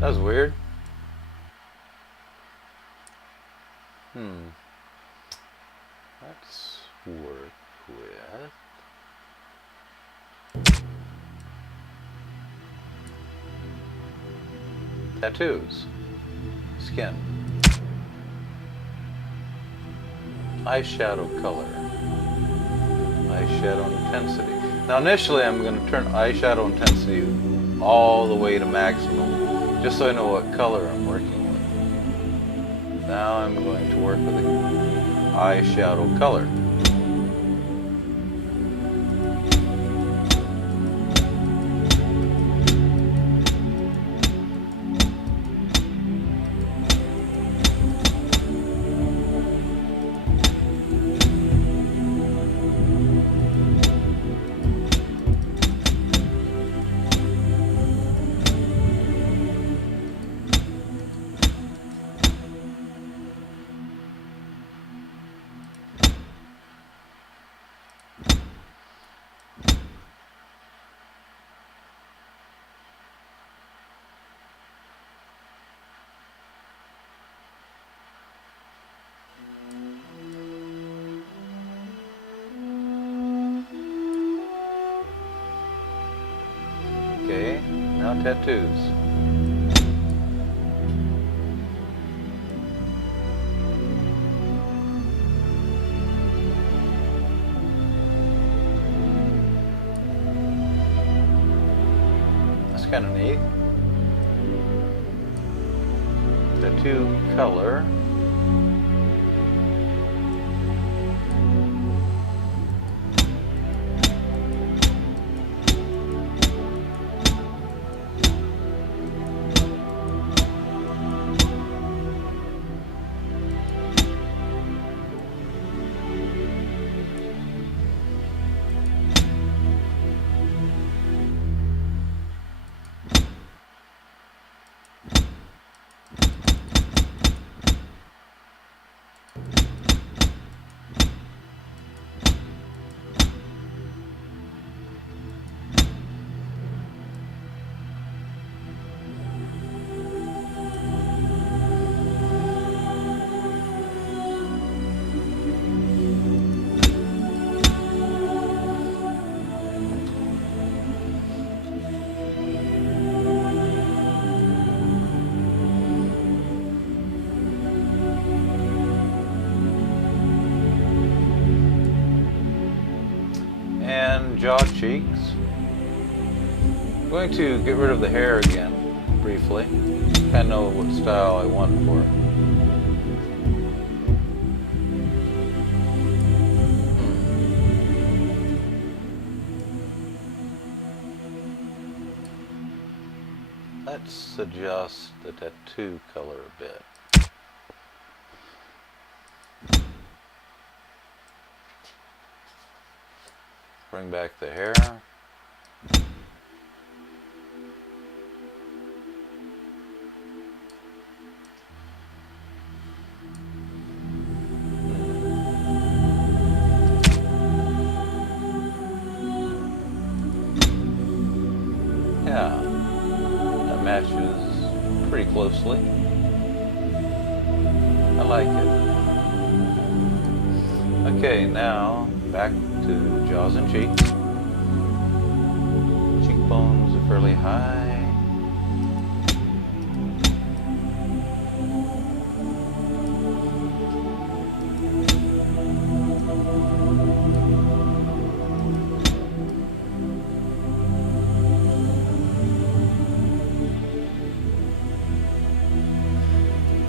That was weird. Let's work with tattoos, skin, eyeshadow color, eyeshadow intensity. Now initially I'm going to turn eyeshadow intensity all the way to maximum, just so I know what color I'm working with. Now I'm going to work with the eyeshadow color. Okay, now tattoos. That's kind of neat. Tattoo color. Jaw cheeks. I'm going to get rid of the hair again, briefly. Kind of know what style I want for it. Let's adjust the tattoo color a bit. Bring back the hair. Yeah, that matches pretty closely. I like it. Okay, now back to jaws and cheeks. Cheekbones are fairly high.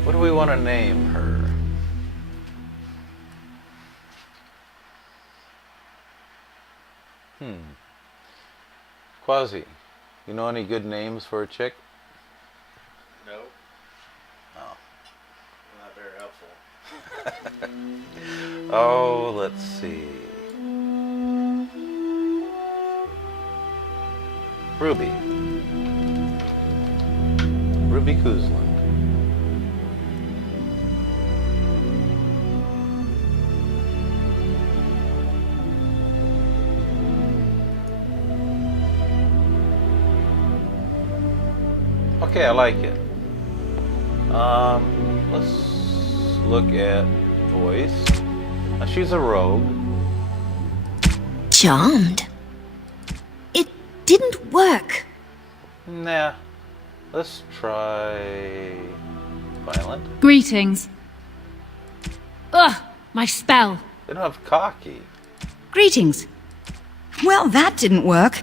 What do we want to name her? Quasi, you know any good names for a chick? No. Oh. Not very helpful. Oh, let's see. Ruby. Ruby Cousland. Okay, I like it. Let's look at voice. Now, she's a rogue. Charmed. It didn't work. Nah. Let's try violent. Greetings. Ugh, my spell. They don't have cocky. Greetings. Well, that didn't work.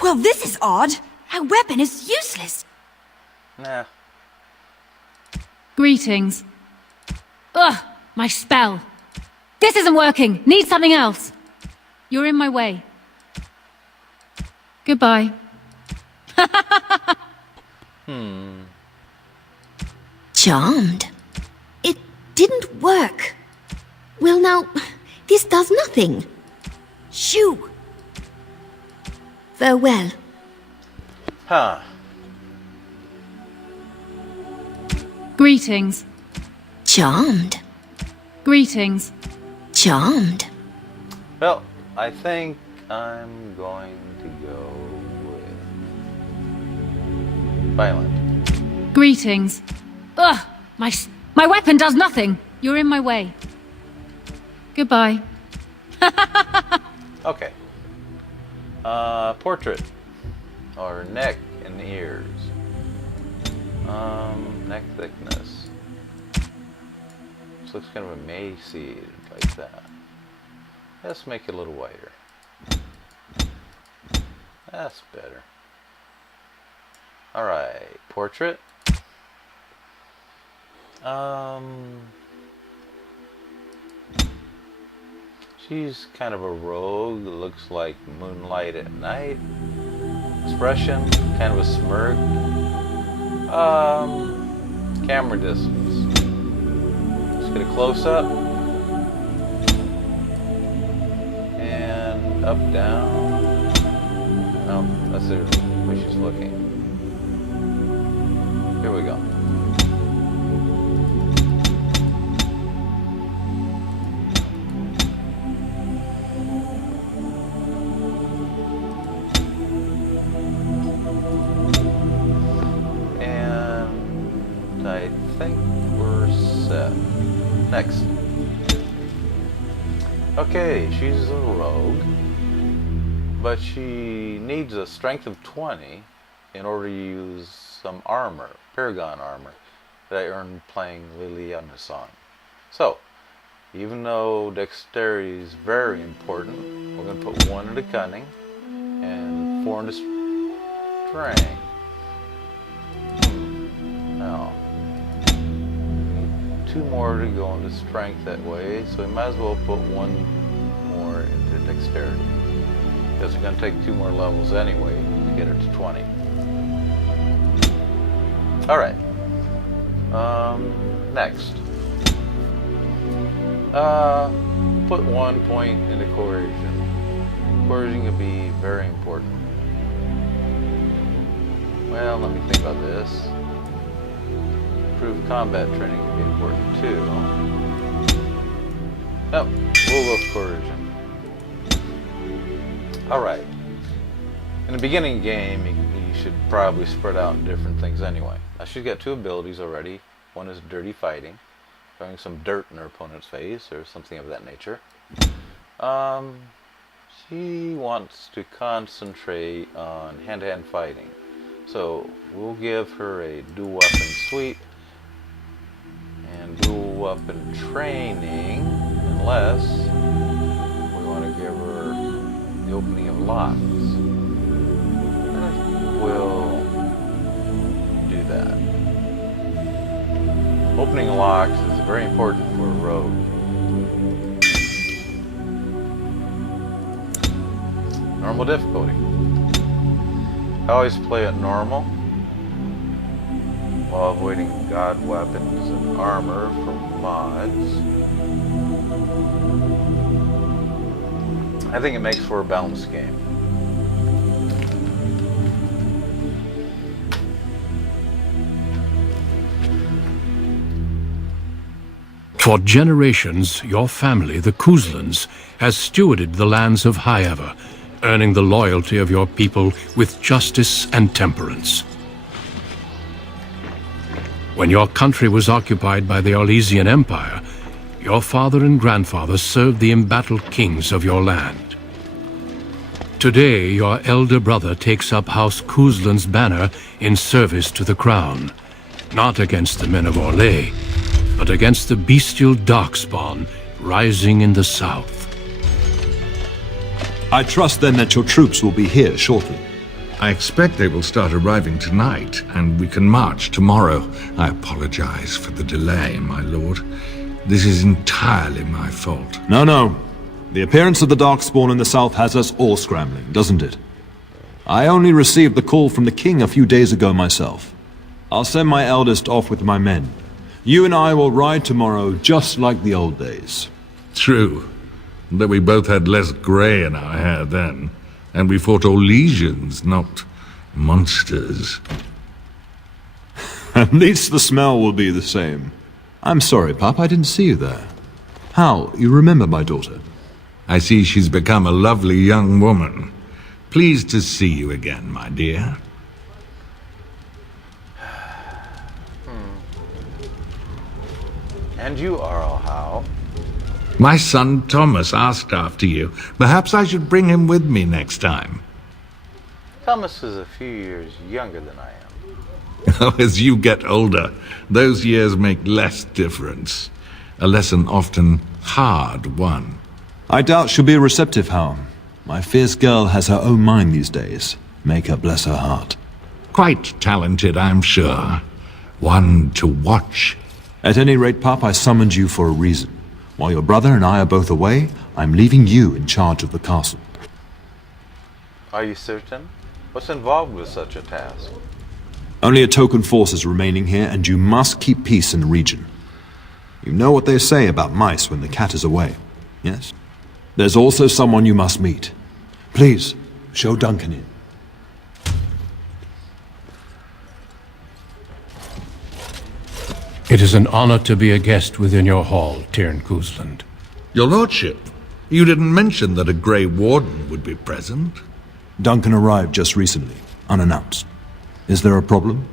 Well, this is odd. My weapon is useless. Nah. Greetings. Ugh, my spell. This isn't working. Need something else. You're in my way. Goodbye. Charmed. It didn't work. Well, now, this does nothing. Shoo. Farewell. Huh. Greetings. Charmed. Greetings. Charmed. Well, I think I'm going to go with violent. Greetings. Ugh, my weapon does nothing. You're in my way. Goodbye. Okay. Portrait. Or neck and ears. Neck thickness. This looks kind of emaciated like that. Let's make it a little wider. That's better. Alright, portrait. She's kind of a rogue. Looks like moonlight at night. Expression, kind of a smirk. Camera distance. Let's get a close up. And up, down. No, that's the way she's looking. Here we go. And I think we're set. Next. Okay, she's a rogue, but she needs a strength of 20 in order to use some armor, Paragon armor, that I earned playing Lily on the song. So, even though dexterity is very important, we're going to put 1 into cunning and 4 into strength. Now, 2 more to go into strength that way, so we might as well put 1 more into dexterity. Because we're going to take 2 more levels anyway to get her to 20. Alright. Next. Put 1 point into coercion. Coercion can be very important. Well, let me think about this. Improved combat training can be important too. No, we'll go with coercion. Alright. In the beginning game, you should probably spread out in different things anyway. Now she's got 2 abilities already. One is dirty fighting, throwing some dirt in her opponent's face or something of that nature. She wants to concentrate on hand-to-hand fighting. So we'll give her a dual weapon sweep and dual weapon training, unless we want to give her the opening of locks. We'll do that. Opening locks is very important for a rogue. Normal difficulty. I always play at normal while avoiding god weapons and armor from mods. I think it makes for a balanced game. For generations, your family, the Couslands, has stewarded the lands of Highever, earning the loyalty of your people with justice and temperance. When your country was occupied by the Orlesian Empire, your father and grandfather served the embattled kings of your land. Today, your elder brother takes up House Cousland's banner in service to the crown, not against the men of Orlais, but against the bestial Darkspawn rising in the south. I trust then that your troops will be here shortly. I expect they will start arriving tonight, and we can march tomorrow. I apologize for the delay, my lord. This is entirely my fault. No. The appearance of the Darkspawn in the south has us all scrambling, doesn't it? I only received the call from the king a few days ago myself. I'll send my eldest off with my men. You and I will ride tomorrow just like the old days. True, though we both had less grey in our hair then, and we fought Orlesians, not monsters. At least the smell will be the same. I'm sorry, Pop, I didn't see you there. How, you remember my daughter? I see she's become a lovely young woman. Pleased to see you again, my dear. And you, Arl, how? My son Thomas asked after you. Perhaps I should bring him with me next time. Thomas is a few years younger than I am. As you get older, those years make less difference. A lesson often hard won. I doubt she'll be receptive, How. My fierce girl has her own mind these days. Make her bless her heart. Quite talented, I'm sure. One to watch. At any rate, Pop, I summoned you for a reason. While your brother and I are both away, I'm leaving you in charge of the castle. Are you certain? What's involved with such a task? Only a token force is remaining here, and you must keep peace in the region. You know what they say about mice when the cat is away, yes? There's also someone you must meet. Please, show Duncan in. It is an honor to be a guest within your hall, Tyrn Cousland. Your lordship, you didn't mention that a Grey Warden would be present. Duncan arrived just recently, unannounced. Is there a problem?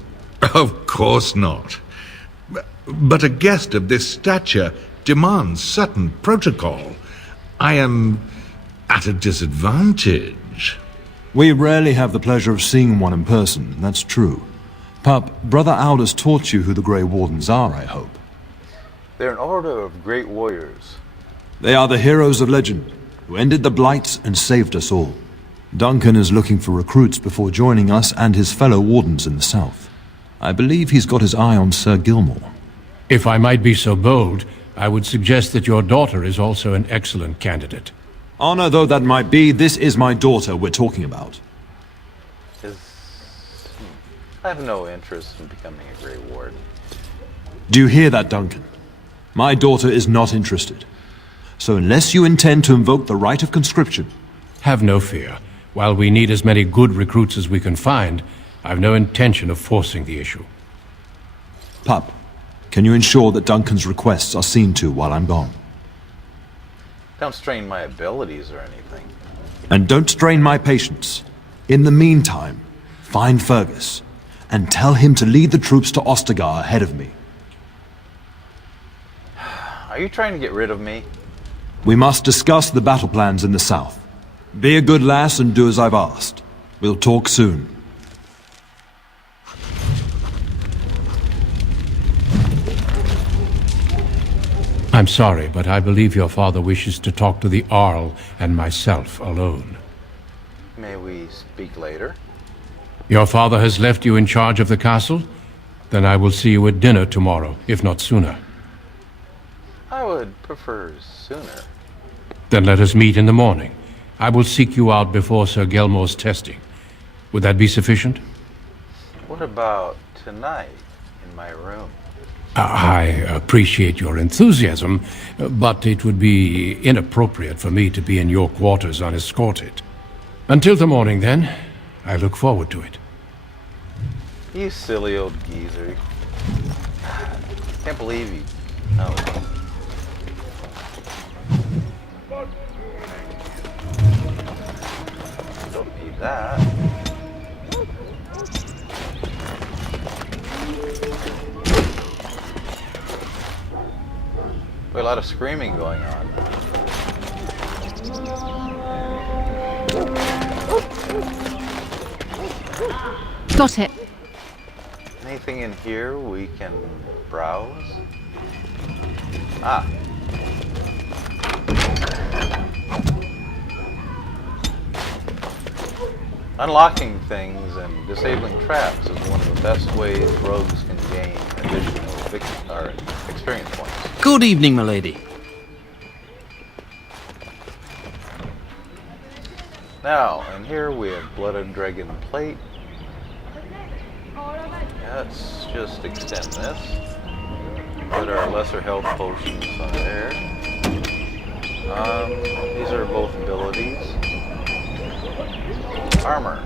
Of course not. But a guest of this stature demands certain protocol. I am at a disadvantage. We rarely have the pleasure of seeing one in person, that's true. Pup, Brother Aldous taught you who the Grey Wardens are, I hope. They're an order of great warriors. They are the heroes of legend, who ended the Blights and saved us all. Duncan is looking for recruits before joining us and his fellow Wardens in the south. I believe he's got his eye on Sir Gilmore. If I might be so bold, I would suggest that your daughter is also an excellent candidate. Honor though that might be, this is my daughter we're talking about. I have no interest in becoming a Grey Warden. Do you hear that, Duncan? My daughter is not interested. So unless you intend to invoke the right of conscription... Have no fear. While we need as many good recruits as we can find, I've no intention of forcing the issue. Pup, can you ensure that Duncan's requests are seen to while I'm gone? Don't strain my abilities or anything. And don't strain my patience. In the meantime, find Fergus, and tell him to lead the troops to Ostagar ahead of me. Are you trying to get rid of me? We must discuss the battle plans in the south. Be a good lass and do as I've asked. We'll talk soon. I'm sorry, but I believe your father wishes to talk to the Arl and myself alone. May we speak later? Your father has left you in charge of the castle? Then I will see you at dinner tomorrow, if not sooner. I would prefer sooner. Then let us meet in the morning. I will seek you out before Sir Gelmore's testing. Would that be sufficient? What about tonight in my room? I appreciate your enthusiasm, but it would be inappropriate for me to be in your quarters unescorted. Until the morning, then. I look forward to it. You silly old geezer. Can't believe you. No. Don't need that. A lot of screaming going on. Got it. Anything in here we can browse? Ah. Unlocking things and disabling traps is one of the best ways rogues can gain additional experience points. Good evening, milady. Now, and here we have Blooded Dragon Plate. Let's just extend this. Put our lesser health potions on there. These are both abilities. Armor.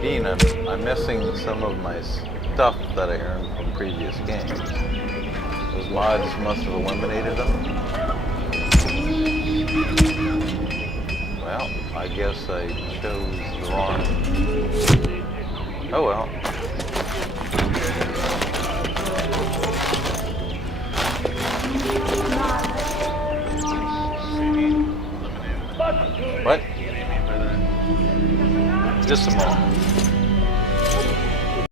Dean, I'm missing some of my stuff that I earned from previous games. Those mods must have eliminated them. Well, I guess I chose the wrong... Oh well. What? Just a moment.